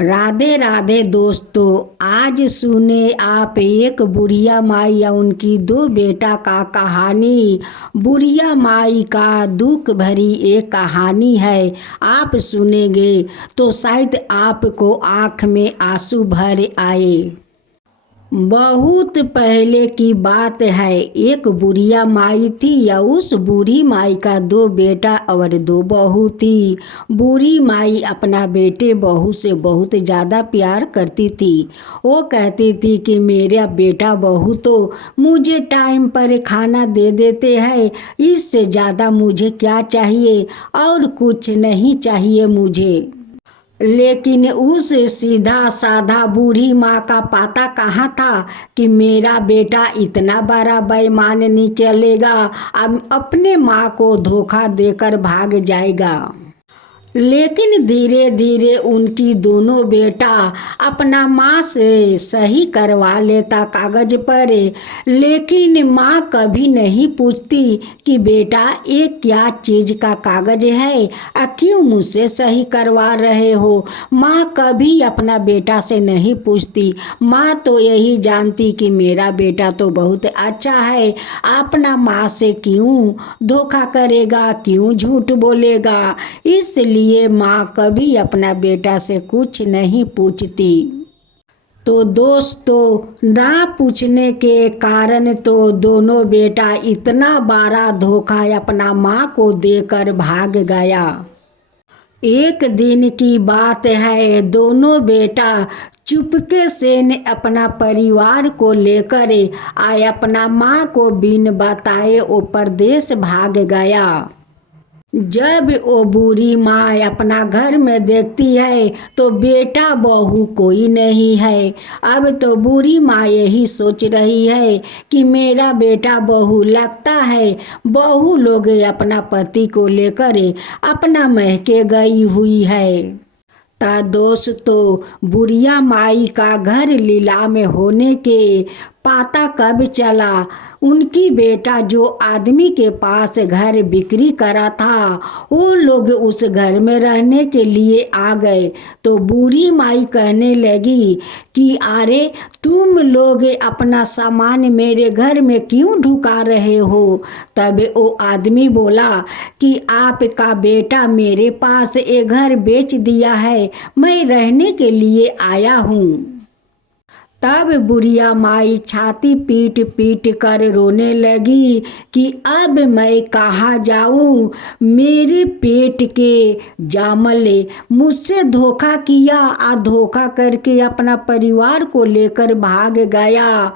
राधे राधे दोस्तों, आज सुने आप एक बुढ़िया माई या उनकी दो बेटा का कहानी। बुढ़िया माई का दुख भरी एक कहानी है। आप सुनेंगे तो शायद आपको आँख में आंसू भर आए। बहुत पहले की बात है। एक बुढ़िया माई थी या उस बूढ़ी माई का दो बेटा और दो बहू थी। बूढ़ी माई अपना बेटे बहू से बहुत ज़्यादा प्यार करती थी। वो कहती थी कि मेरा बेटा बहू तो मुझे टाइम पर खाना दे देते हैं, इससे ज़्यादा मुझे क्या चाहिए, और कुछ नहीं चाहिए मुझे। लेकिन उस सीधा साधा बूढ़ी माँ का पता कहाँ था कि मेरा बेटा इतना बड़ा बेईमान निकलेगा, अब अपने माँ को धोखा देकर भाग जाएगा। लेकिन धीरे धीरे उनकी दोनों बेटा अपना माँ से सही करवा लेता कागज पर। लेकिन माँ कभी नहीं पूछती कि बेटा ये क्या चीज़ का कागज है, क्यों मुझसे सही करवा रहे हो। माँ कभी अपना बेटा से नहीं पूछती। माँ तो यही जानती कि मेरा बेटा तो बहुत अच्छा है, अपना माँ से क्यों धोखा करेगा, क्यों झूठ बोलेगा। इसलिए माँ कभी अपना बेटा से कुछ नहीं पूछती। तो दोस्तों, ना पूछने के कारण तो दोनों बेटा इतना बड़ा धोखा अपना माँ को देकर भाग गया। एक दिन की बात है, दोनों बेटा चुपके से ने अपना परिवार को लेकर आए अपना माँ को बिन बताए वो परदेश भाग गया। जब वो बूढ़ी माँ अपना घर में देखती है तो बेटा बहू कोई नहीं है। अब तो बूढ़ी माँ यही सोच रही है कि मेरा बेटा बहू, लगता है बहू लोग अपना पति को लेकर अपना महके गई हुई है। दोस्तों, बुढ़िया माई का घर लीलाम होने के पता कब चला। उनकी बेटा जो आदमी के पास घर बिक्री करा था, वो लोग उस घर में रहने के लिए आ गए। तो बूढ़ी माई कहने लगी कि अरे तुम लोग अपना सामान मेरे घर में क्यों ढुका रहे हो। तब वो आदमी बोला कि आपका बेटा मेरे पास एक घर बेच दिया है, मैं रहने के लिए आया हूँ। तब बुढ़िया माई छाती पीट पीट कर रोने लगी कि अब मैं कहाँ जाऊँ, मेरे पेट के जामल मुझसे धोखा किया, धोखा करके अपना परिवार को लेकर भाग गया।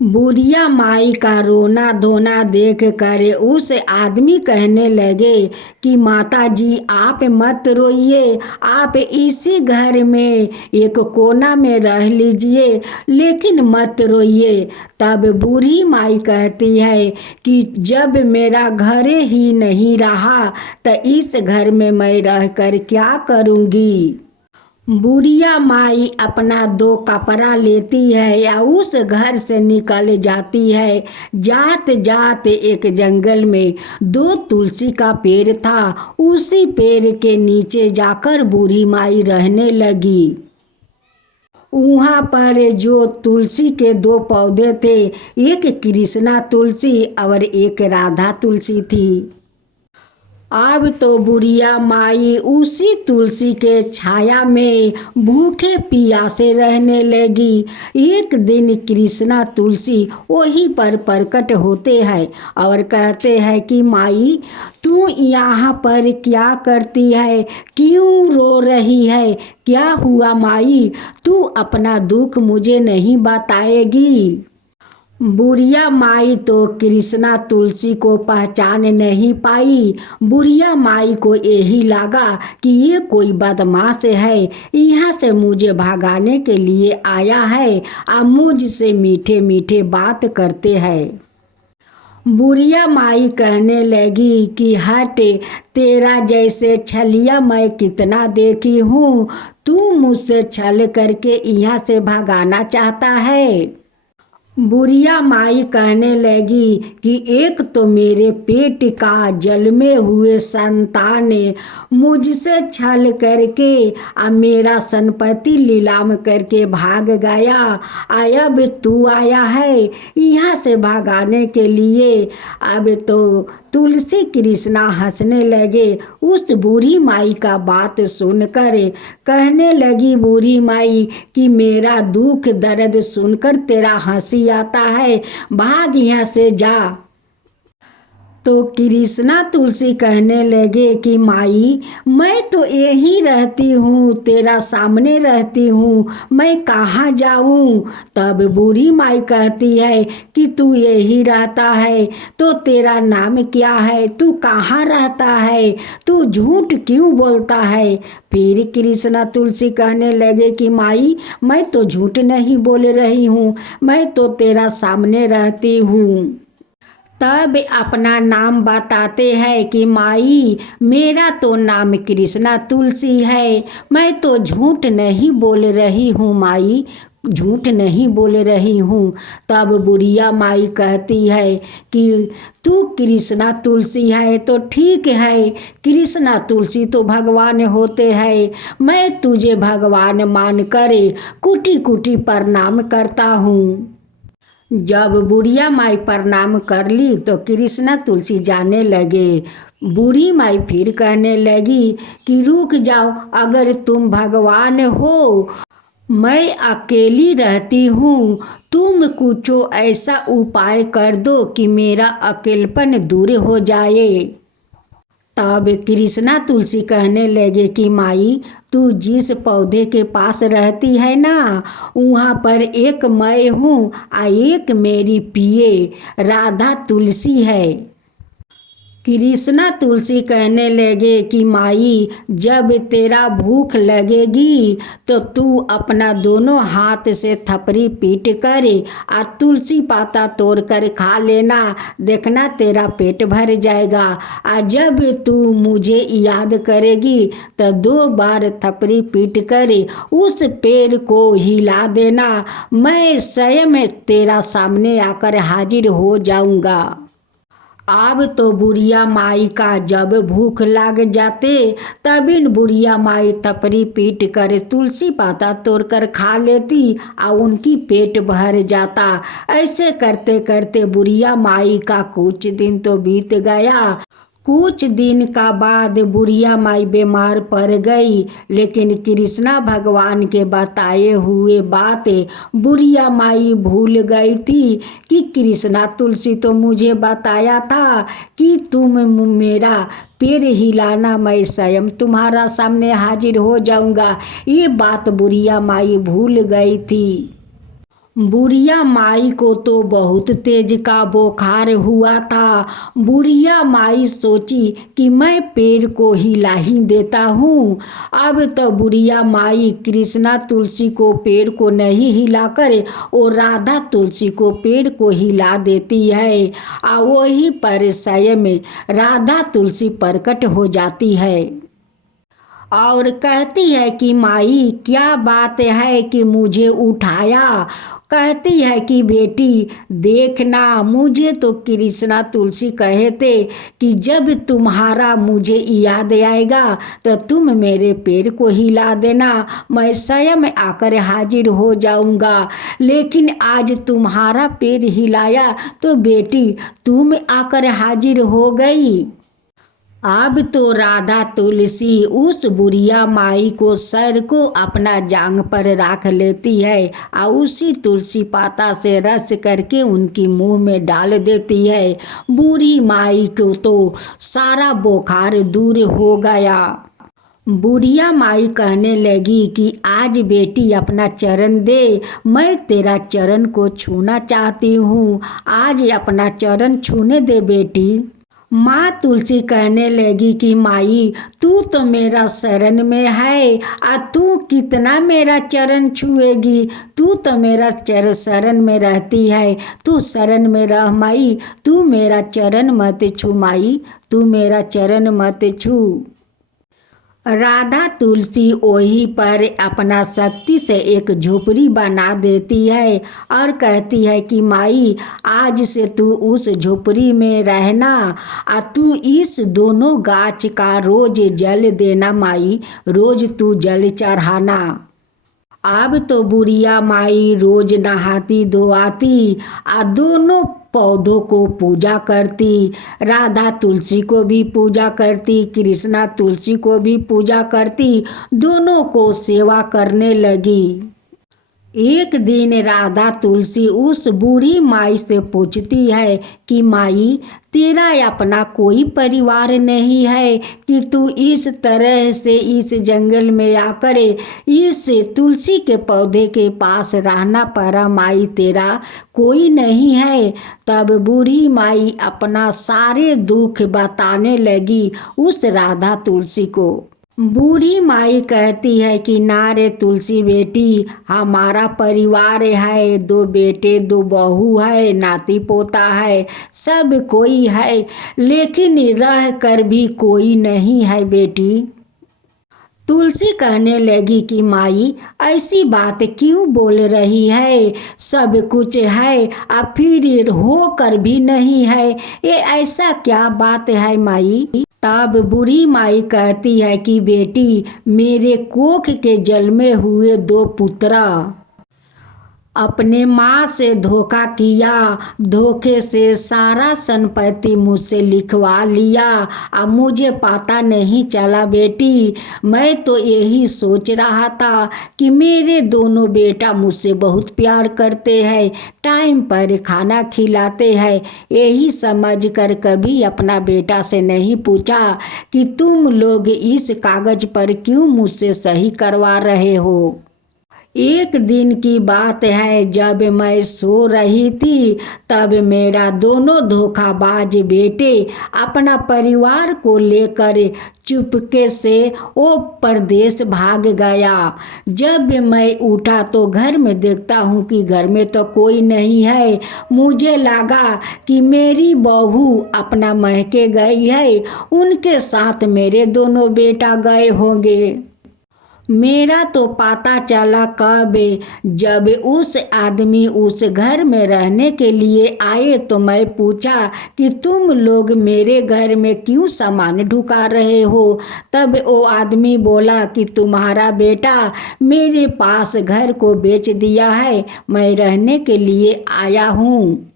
बुढ़िया माई का रोना धोना देख कर उस आदमी कहने लगे कि माता जी आप मत रोइए, आप इसी घर में एक कोना में रह लीजिए, लेकिन मत रोइए। तब बूढ़ी माई कहती है कि जब मेरा घर ही नहीं रहा तो इस घर में मैं रहकर क्या करूँगी। बुढ़िया माई अपना दो कपड़ा लेती है या उस घर से निकल जाती है। जात जात एक जंगल में दो तुलसी का पेड़ था, उसी पेड़ के नीचे जाकर बूढ़ी माई रहने लगी। वहाँ पर जो तुलसी के दो पौधे थे, एक कृष्णा तुलसी और एक राधा तुलसी थी। अब तो बुढ़िया माई उसी तुलसी के छाया में भूखे प्यासे रहने लगी। एक दिन कृष्णा तुलसी वहीं पर प्रकट होते हैं और कहते हैं कि माई तू यहाँ पर क्या करती है, क्यों रो रही है, क्या हुआ माई, तू अपना दुख मुझे नहीं बताएगी। बुढ़िया माई तो कृष्णा तुलसी को पहचान नहीं पाई। बुढ़िया माई को यही लगा कि ये कोई बदमाश है, यहाँ से मुझे भगाने के लिए आया है, अब मुझसे मीठे मीठे बात करते हैं। बुढ़िया माई कहने लगी कि हट, तेरा जैसे छलिया मैं कितना देखी हूँ, तू मुझसे छल करके यहाँ से भगाना चाहता है। बुढ़िया माई कहने लगी कि एक तो मेरे पेट का जन्मे हुए संतान मुझसे छल करके मेरा संपत्ति नीलाम करके भाग गया। अब तू आया है यहाँ से भगाने के लिए। अब तो तुलसी कृष्णा हंसने लगे। उस बूढ़ी माई का बात सुनकर कहने लगी बूढ़ी माई कि मेरा दुख दर्द सुनकर तेरा हंसी आता है, भाग यहाँ से जा। तो कृष्णा तुलसी कहने लगे कि माई मैं तो यहीं रहती हूँ, तेरा सामने रहती हूँ, मैं कहाँ जाऊँ। तब बूढ़ी माई कहती है कि तू यहीं रहता है तो तेरा नाम क्या है, तू कहाँ रहता है, तू झूठ क्यों बोलता है। फिर कृष्णा तुलसी कहने लगे कि माई मैं तो झूठ नहीं बोल रही हूँ, मैं तो तेरा सामने रहती हूँ। तब अपना नाम बताते हैं कि माई मेरा तो नाम कृष्णा तुलसी है, मैं तो झूठ नहीं बोल रही हूँ माई, झूठ नहीं बोल रही हूँ। तब बुढ़िया माई कहती है कि तू कृष्णा तुलसी है तो ठीक है, कृष्णा तुलसी तो भगवान होते हैं, मैं तुझे भगवान मान कर कुटी कुटी प्रणाम करता हूँ। जब बुढ़िया माई प्रणाम कर ली तो कृष्णा तुलसी जाने लगे। बूढ़ी माई फिर कहने लगी कि रुक जाओ, अगर तुम भगवान हो मैं अकेली रहती हूँ, तुम कुछ ऐसा उपाय कर दो कि मेरा अकेलपन दूर हो जाए। तब कृष्णा तुलसी कहने लगे कि माई तू जिस पौधे के पास रहती है ना, वहाँ पर एक मैं हूँ और एक मेरी पिए राधा तुलसी है। कृष्णा तुलसी कहने लगे कि माई जब तेरा भूख लगेगी तो तू अपना दोनों हाथ से थपरी पीट कर और तुलसी पाता तोड़ कर खा लेना, देखना तेरा पेट भर जाएगा। और जब तू मुझे याद करेगी तो 2 बार थपरी पीट कर उस पेड़ को हिला देना, मैं स्वयं तेरा सामने आकर हाजिर हो जाऊंगा। अब तो बुढ़िया माई का जब भूख लग जाते तब इन बुढ़िया माई थपरी पीट कर तुलसी पाता तोड़कर खा लेती और उनकी पेट भर जाता। ऐसे करते करते बुढ़िया माई का कुछ दिन तो बीत गया। कुछ दिन का बाद बुढ़िया माई बीमार पड़ गई, लेकिन कृष्णा भगवान के बताए हुए बातें बुढ़िया माई भूल गई थी कि कृष्णा तुलसी तो मुझे बताया था कि तुम मेरा पैर हिलाना, मैं स्वयं तुम्हारा सामने हाजिर हो जाऊंगा। ये बात बुढ़िया माई भूल गई थी। बुढ़िया माई को तो बहुत तेज का बुखार हुआ था। बुढ़िया माई सोची कि मैं पेड़ को हिला ही देता हूँ। अब तो बुढ़िया माई कृष्णा तुलसी को पेड़ को नहीं हिलाकर और राधा तुलसी को पेड़ को हिला देती है और वही पर स्वयं राधा तुलसी प्रकट हो जाती है और कहती है कि माई क्या बात है कि मुझे उठाया। कहती है कि बेटी देखना, मुझे तो कृष्णा तुलसी कहे थे कि जब तुम्हारा मुझे याद आएगा तो तुम मेरे पैर को हिला देना, मैं स्वयं आकर हाजिर हो जाऊंगा। लेकिन आज तुम्हारा पैर हिलाया तो बेटी तुम आकर हाजिर हो गई। अब तो राधा तुलसी उस बुढ़िया माई को सर को अपना जांग पर रख लेती है और उसी तुलसी पाता से रस करके उनकी मुंह में डाल देती है। बूढ़ी माई को तो सारा बुखार दूर हो गया। बुढ़िया माई कहने लगी कि आज बेटी अपना चरण दे, मैं तेरा चरण को छूना चाहती हूँ, आज अपना चरण छूने दे बेटी। माँ तुलसी कहने लगी कि माई तू तो मेरा शरण में है और तू कितना मेरा चरण छुएगी, तू तो मेरा शरण में रहती है, तू शरण में रह माई, तू मेरा चरण मत छू माई, तू मेरा चरण मत छू। राधा तुलसी वहीं पर अपना शक्ति से एक झोपड़ी बना देती है और कहती है कि माई आज से तू उस झोपड़ी में रहना, तू इस दोनों गाछ का रोज जल देना माई, रोज तू जल चढ़ाना। अब तो बुढ़िया माई रोज नहाती धोआती दोनों पौधों को पूजा करती। राधा तुलसी को भी पूजा करती, कृष्णा तुलसी को भी पूजा करती, दोनों को सेवा करने लगी। एक दिन राधा तुलसी उस बूढ़ी माई से पूछती है कि माई तेरा अपना कोई परिवार नहीं है कि तू इस तरह से इस जंगल में आकर इस तुलसी के पौधे के पास रहना पड़ा, माई तेरा कोई नहीं है। तब बूढ़ी माई अपना सारे दुख बताने लगी उस राधा तुलसी को। बूढ़ी माई कहती है कि ना रे तुलसी बेटी, हमारा परिवार है, 2 बेटे 2 बहू है, नाती पोता है, सब कोई है, लेकिन रह कर भी कोई नहीं है बेटी। तुलसी कहने लगी कि माई ऐसी बात क्यों बोल रही है, सब कुछ है अब फिर हो कर भी नहीं है, ये ऐसा क्या बात है माई। तब बूढ़ी माई कहती है कि बेटी मेरे कोख के जन्मे हुए 2 पुत्र अपने माँ से धोखा किया, धोखे से सारा संपत्ति मुझसे लिखवा लिया। अब मुझे पता नहीं चला बेटी, मैं तो यही सोच रहा था कि मेरे दोनों बेटा मुझसे बहुत प्यार करते हैं, टाइम पर खाना खिलाते हैं, यही समझ कर कभी अपना बेटा से नहीं पूछा कि तुम लोग इस कागज पर क्यों मुझसे सही करवा रहे हो। एक दिन की बात है, जब मैं सो रही थी तब मेरा दोनों धोखाबाज बेटे अपना परिवार को लेकर चुपके से वो परदेश भाग गया। जब मैं उठा तो घर में देखता हूँ कि घर में तो कोई नहीं है। मुझे लगा कि मेरी बहू अपना महके गई है, उनके साथ मेरे दोनों बेटा गए होंगे। मेरा तो पता चला कब, जब उस आदमी उस घर में रहने के लिए आए तो मैं पूछा कि तुम लोग मेरे घर में क्यों सामान ढुका रहे हो। तब वो आदमी बोला कि तुम्हारा बेटा मेरे पास घर को बेच दिया है, मैं रहने के लिए आया हूँ।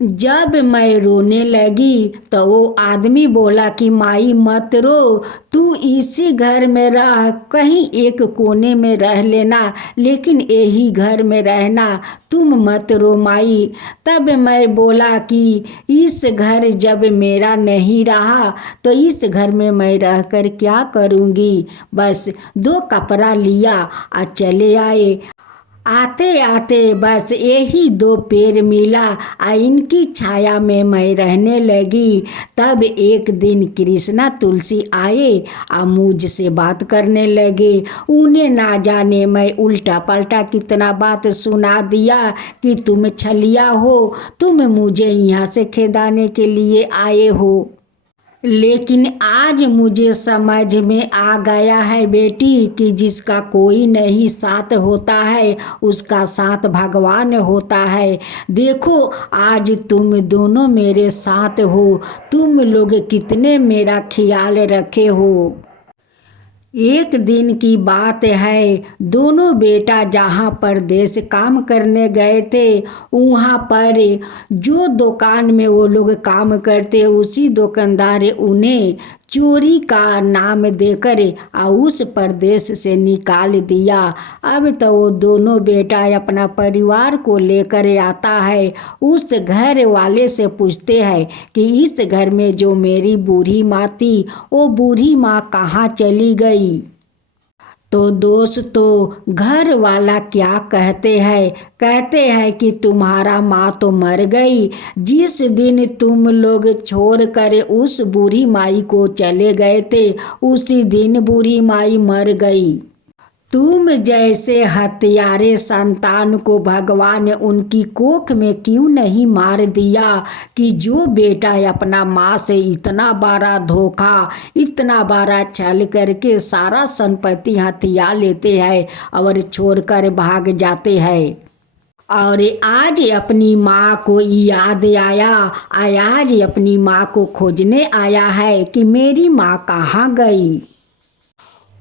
जब मैं रोने लगी तो वो आदमी बोला कि माई मत रो, तू इसी घर में रह, कहीं एक कोने में रह लेना, लेकिन यही घर में रहना, तुम मत रो माई। तब मैं बोला कि इस घर जब मेरा नहीं रहा तो इस घर में मैं रहकर क्या करूँगी। बस 2 कपड़ा लिया और चले आए। आते आते बस यही 2 पेड़ मिला, इनकी छाया में मैं रहने लगी। तब एक दिन कृष्णा तुलसी आए और मुझसे बात करने लगे। उन्हें ना जाने मैं उल्टा पलटा कितना बात सुना दिया कि तुम छलिया हो, तुम मुझे यहाँ से खेदाने के लिए आए हो। लेकिन आज मुझे समझ में आ गया है बेटी कि जिसका कोई नहीं साथ होता है उसका साथ भगवान होता है। देखो आज तुम दोनों मेरे साथ हो, तुम लोग कितने मेरा ख्याल रखे हो। एक दिन की बात है, दोनों बेटा जहाँ परदेश काम करने गए थे, वहाँ पर जो दुकान में वो लोग काम करते उसी दुकानदार उन्हें चोरी का नाम देकर उस परदेश से निकाल दिया। अब तो वो दोनों बेटा अपना परिवार को लेकर आता है, उस घर वाले से पूछते हैं कि इस घर में जो मेरी बूढ़ी माँ थी वो बूढ़ी माँ कहाँ चली गई। तो दोस्तों घर वाला क्या कहते हैं कि तुम्हारा माँ तो मर गई, जिस दिन तुम लोग छोड़ कर उस बूढ़ी माई को चले गए थे उसी दिन बूढ़ी माई मर गई। तुम जैसे हत्यारे संतान को भगवान उनकी कोख में क्यों नहीं मार दिया कि जो बेटा अपना माँ से इतना बड़ा धोखा, इतना बड़ा छल करके सारा संपत्ति हथिया लेते हैं और छोड़कर भाग जाते हैं। और आज अपनी माँ को याद आया, आज अपनी माँ को खोजने आया है कि मेरी माँ कहाँ गई।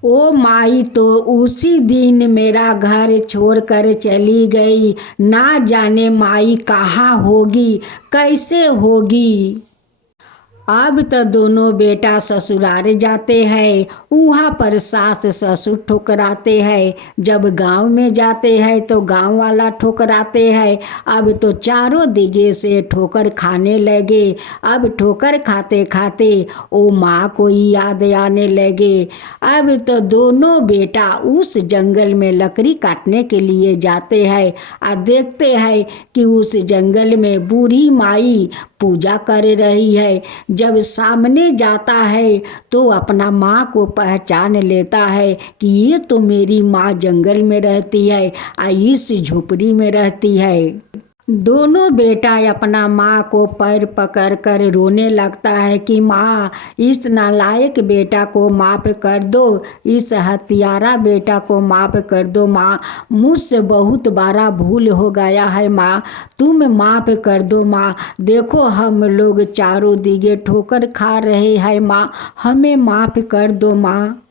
ओ माई तो उसी दिन मेरा घर छोड़कर चली गई, ना जाने माई कहाँ होगी, कैसे होगी। अब तो दोनों बेटा ससुराल जाते हैं, वहाँ पर सास ससुर ठुकराते हैं। जब गांव में जाते हैं तो गांव वाला ठुकराते हैं। अब तो चारों दिगे से ठोकर खाने लगे। अब ठोकर खाते खाते वो माँ को ही याद आने लगे। अब तो दोनों बेटा उस जंगल में लकड़ी काटने के लिए जाते हैं और देखते हैं कि उस जंगल में बूढ़ी माई पूजा कर रही है। जब सामने जाता है तो अपना माँ को पहचान लेता है कि ये तो मेरी माँ जंगल में रहती है, इस झोपड़ी में रहती है। दोनों बेटा अपना माँ को पैर पकड़ कर रोने लगता है कि माँ, इस नालायक बेटा को माफ़ कर दो, इस हत्यारा बेटा को माफ़ कर दो माँ, मुझसे बहुत बड़ा भूल हो गया है माँ, तुम माफ़ कर दो माँ। देखो हम लोग चारों दिगे ठोकर खा रहे हैं माँ, हमें माफ़ कर दो माँ।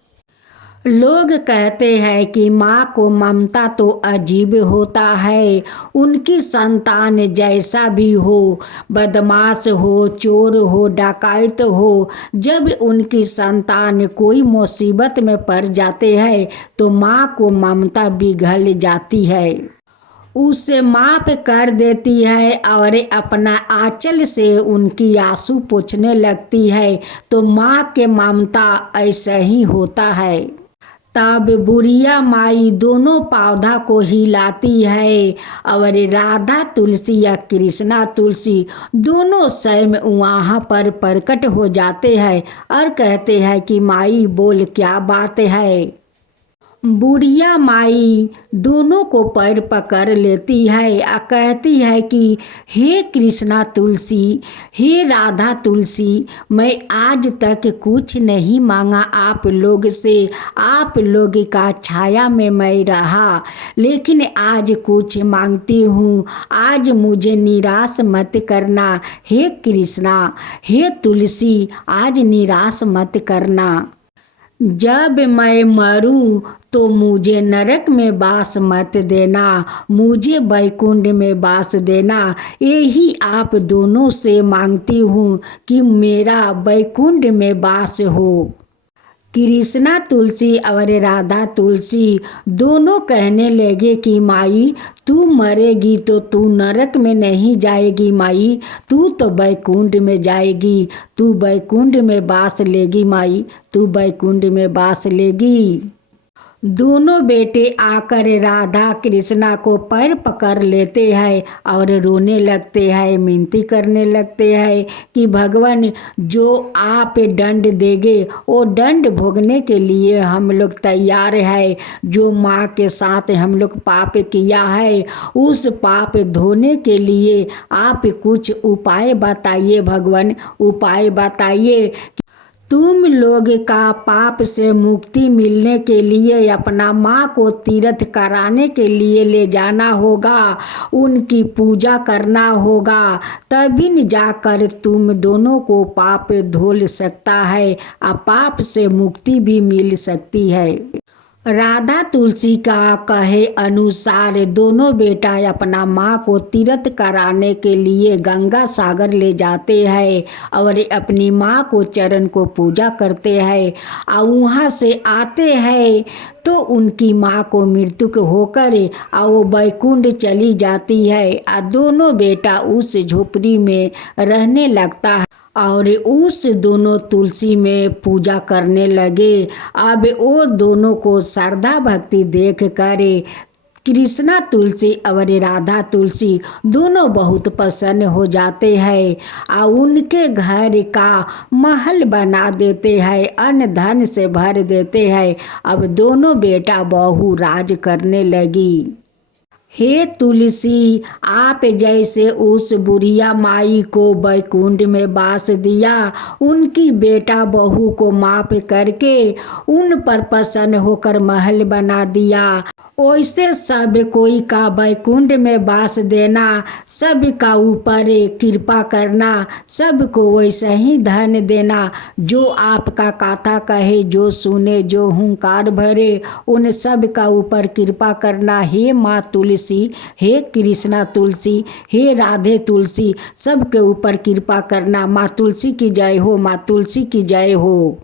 लोग कहते हैं कि माँ को ममता तो अजीब होता है। उनकी संतान जैसा भी हो, बदमाश हो, चोर हो, डकैत हो, जब उनकी संतान कोई मुसीबत में पड़ जाते हैं तो माँ को ममता पिघल जाती है, उसे माफ़ कर देती है और अपना आंचल से उनकी आंसू पोंछने लगती है। तो माँ के ममता ऐसा ही होता है। तब बुढ़िया माई दोनों पौधा को हिलाती है और राधा तुलसी या कृष्णा तुलसी दोनों स्वयं वहाँ पर प्रकट हो जाते हैं और कहते हैं कि माई बोल क्या बात है। बुढ़िया माई दोनों को पैर पकड़ लेती है और कहती है कि हे कृष्णा तुलसी, हे राधा तुलसी, मैं आज तक कुछ नहीं मांगा आप लोग से, आप लोग का छाया में मैं रहा, लेकिन आज कुछ मांगती हूँ, आज मुझे निराश मत करना। हे कृष्णा, हे तुलसी, आज निराश मत करना। जब मैं मरूं तो मुझे नरक में वास मत देना, मुझे बैकुंठ में वास देना। यही आप दोनों से मांगती हूँ कि मेरा बैकुंठ में वास हो। कृष्णा तुलसी और राधा तुलसी दोनों कहने लगे कि माई, तू मरेगी तो तू नरक में नहीं जाएगी माई, तू तो बैकुंठ में जाएगी, तू बैकुंठ में वास लेगी माई, तू बैकुंठ में वास लेगी। दोनों बेटे आकर राधा कृष्णा को पैर पकड़ लेते हैं और रोने लगते हैं, मिनती करने लगते हैं कि भगवान जो आप दंड देंगे वो दंड भोगने के लिए हम लोग तैयार है। जो माँ के साथ हम लोग पाप किया है उस पाप धोने के लिए आप कुछ उपाय बताइए भगवान, उपाय बताइए। तुम लोग का पाप से मुक्ति मिलने के लिए अपना माँ को तीर्थ कराने के लिए ले जाना होगा, उनकी पूजा करना होगा, तभी न जाकर तुम दोनों को पाप धुल सकता है और पाप से मुक्ति भी मिल सकती है। राधा तुलसी का कहे अनुसार दोनों बेटा अपना माँ को तीर्थ कराने के लिए गंगा सागर ले जाते हैं और अपनी माँ को चरण को पूजा करते हैं और वहाँ से आते हैं तो उनकी माँ को मृत्यु होकर और वो बैकुंठ चली जाती है और दोनों बेटा उस झोपड़ी में रहने लगता है और उस दोनों तुलसी में पूजा करने लगे। अब वो दोनों को श्रद्धा भक्ति देख कर कृष्णा तुलसी और राधा तुलसी दोनों बहुत प्रसन्न हो जाते हैं और उनके घर का महल बना देते हैं, अन्न धन से भर देते हैं। अब दोनों बेटा बहू राज करने लगी। हे तुलसी, आप जैसे उस बुढ़िया माई को बैकुंठ में वास दिया, उनकी बेटा बहू को माफ करके उन पर प्रसन्न होकर महल बना दिया, वैसे सब कोई का बैकुंठ में वास देना, सब का ऊपर कृपा करना, सबको वैसे ही धन देना। जो आपका कथा कहे, जो सुने, जो हुंकार भरे, उन सब का ऊपर कृपा करना। हे माँ तुलसी, हे कृष्णा तुलसी, हे राधे तुलसी, सबके ऊपर कृपा करना। माँ तुलसी की जय हो, माँ तुलसी की जय हो।